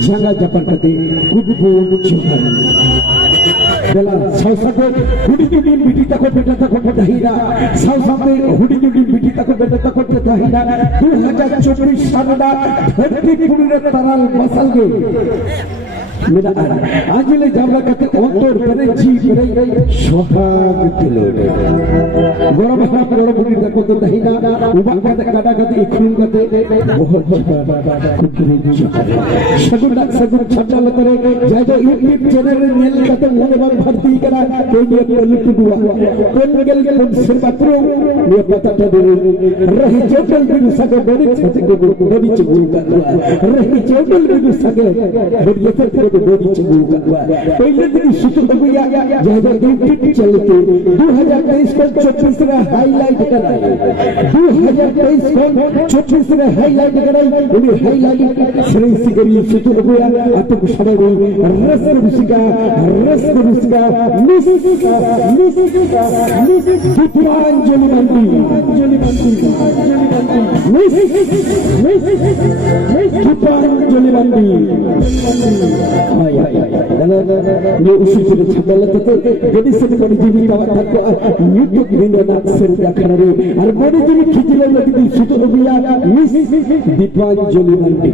जंगा जपन करते बेला साउसाके हुडी जुडी बिटी तको बेटा तको पठाइना साउसाके हुडी जुडी बिटी तको बेटा तको पठाइना 2024 सालदा धरती पुरी तराल मसल गई मेरा आजले जावला कते अंतर करे जी करे सोहाग तिलोरे गोरा बहा गोरा बुडी तको तो दहिना उबा कते काटा कते इखुन कते बहुत कुकुरी सगुन सगुन छटल करे जय जो यूट्यूब चैनल नेल कते मोने बार भर्ती करा कोई ये पलिट दुआ कोन गेल गेल सिरपत्रो ये पता तो रही चोटल बिन सके बड़ी छते को बड़ी चबुल का रही चोटल बिन सके बड़ी ये बोली चबूका पहले दिन शुरू हो गया जहां यूट्यूब चलते 2023 को 24वां हाईलाइट कराई 2023 को 24वां हाईलाइट कराई उन्हें हाईलाइट श्री सिगरी शुरू हो गया अतक सड़े रस रुसिका पुष्पांजलि ये उसी से छपल तते गदी से बड़ी जीवी का तक यूट्यूब वीडियो ना से देखना रे और बड़ी जीवी खिचले लगी सुतो बिया मिस दीपांजलि मंडी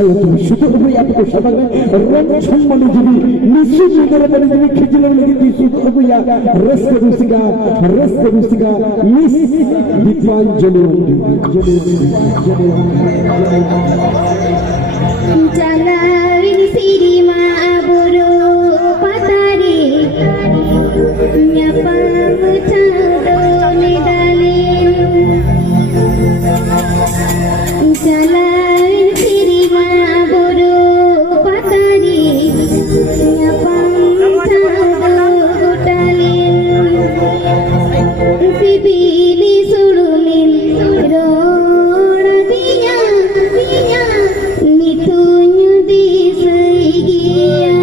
चलो तुम शुद्ध हो गई आपको शब्द रंग सम्मान जीवी निश्चित नगर पर जीवी खिचले लगी थी शुद्ध हो गया रस Rusika miss Deepanjali Jalawin sirima buru patari nyapa mucadone dalin Jalawin sirima buru patari nyapa mucadone dalin Sibili surumin roda dia Mitunya di segian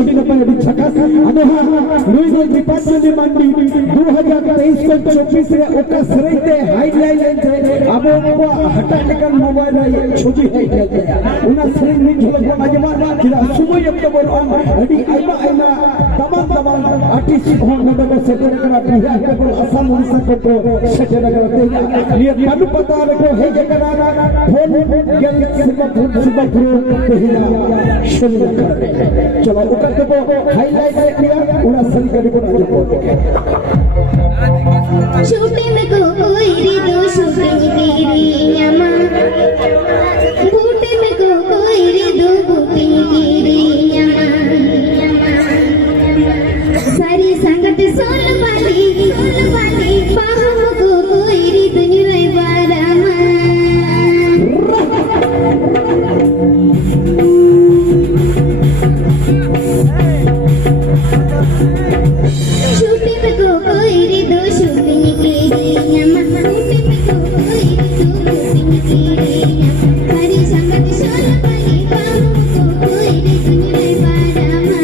अभी नपाय अभी छकास अदोहा नुई डिपार्टमेंट मंडी 2023 को 24 रे ओका सरेते हाईलाइट है अब वो हटा लेकर मोबाइल रे छवि है उना सरे में झलक को आजमा किरा समय अब तो बोल अडी आइमा आइमा तमाम आर्टिस्ट हो नबो सेटर करा बिहार के बोल असम उड़ीसा को सेटर करा ते ये तनु पता रखो है जकरा फोन गेल सिबा प्रो तेहिला शुरू कर चलो ओकर देखो हाईलाइट किया उना सरी कर को शूटिंग को कोई रे दो शूटिंग तेरी यमा बूटे में को कोई रे दो बूटे तेरी यमा सारी संगत सोल वाली पाहम को कोई रे दुनिया बारामा शूटिंग को कोई रे दो शूटिंग तेरी यमा बूटे में को कोई रे दो बूटिंग तेरी यमा सारी संगत सोल वाली पाहम को कोई रे दुनिया बारामा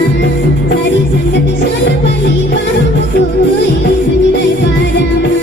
सारी संगत सोल वाली पाहम को कोई रे दुनिया बारामा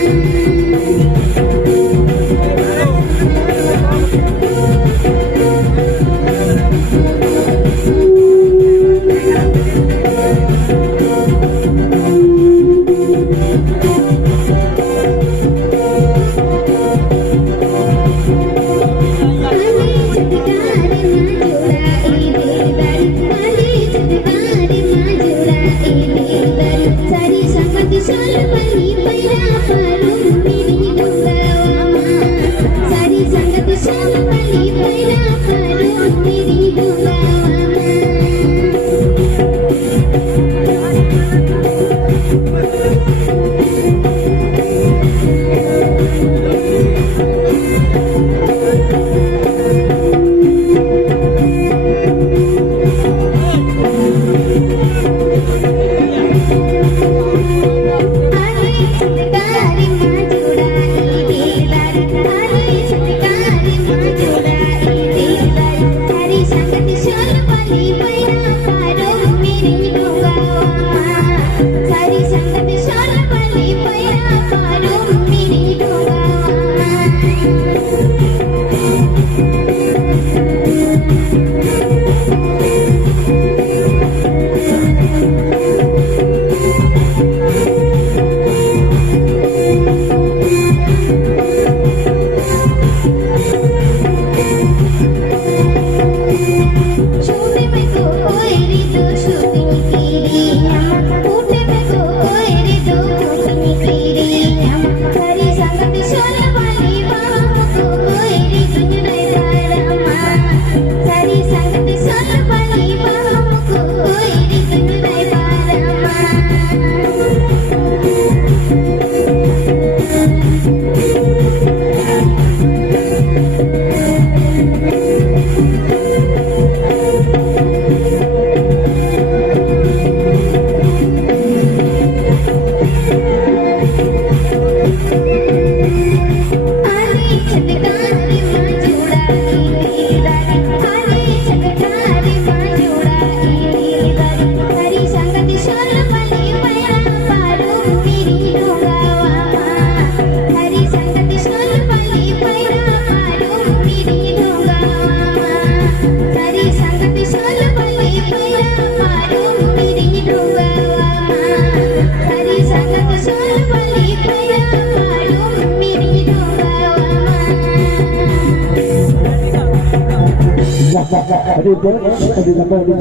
अरे अभी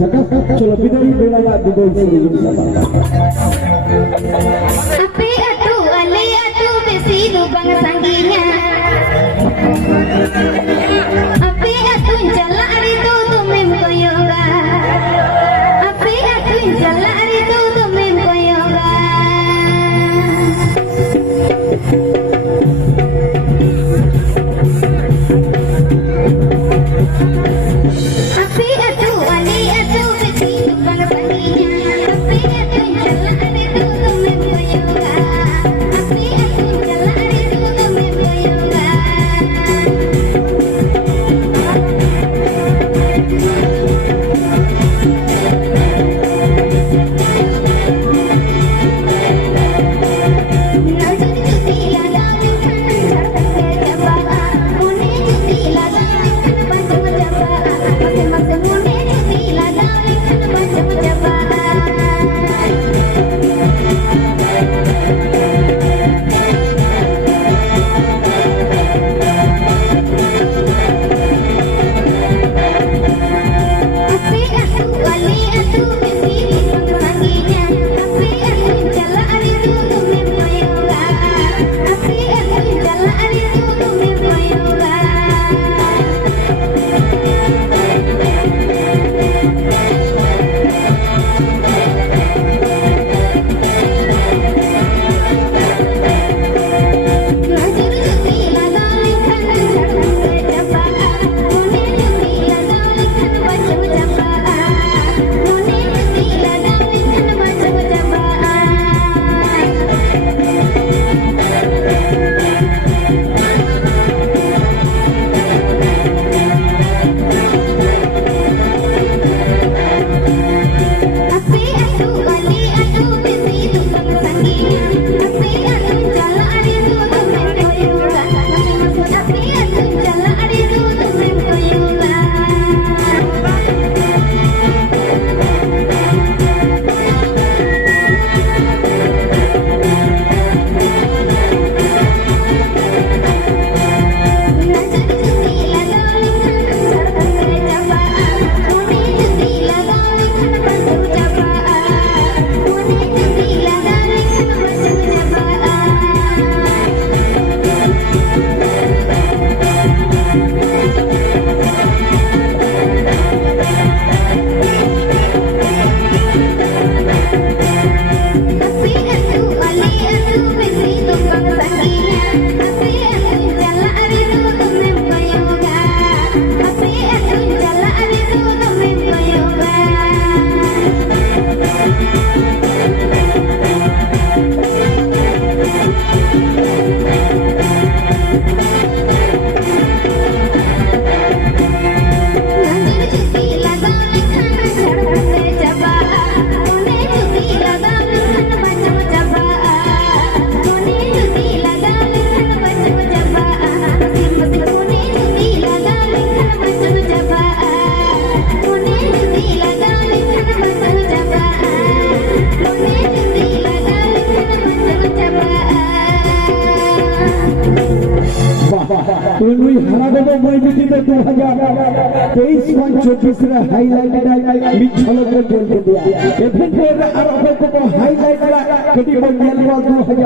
चलो बिदाई बेला बिदाई Ape atu ale atu besi lubang sangginya Ape atu jala ari tu tumem koyoga Ape atu jala ari tu tumem koyoga Ape atu ale atu besi lubang sangginya Ape atu jala ari tu tumem koyoga Ape atu jala ari tu tumem koyoga তুই হারাবো মই মিটিতে 2023-24 রে highlight মিছল করে দিয়া effect আর অপর highlight Katie বল 2000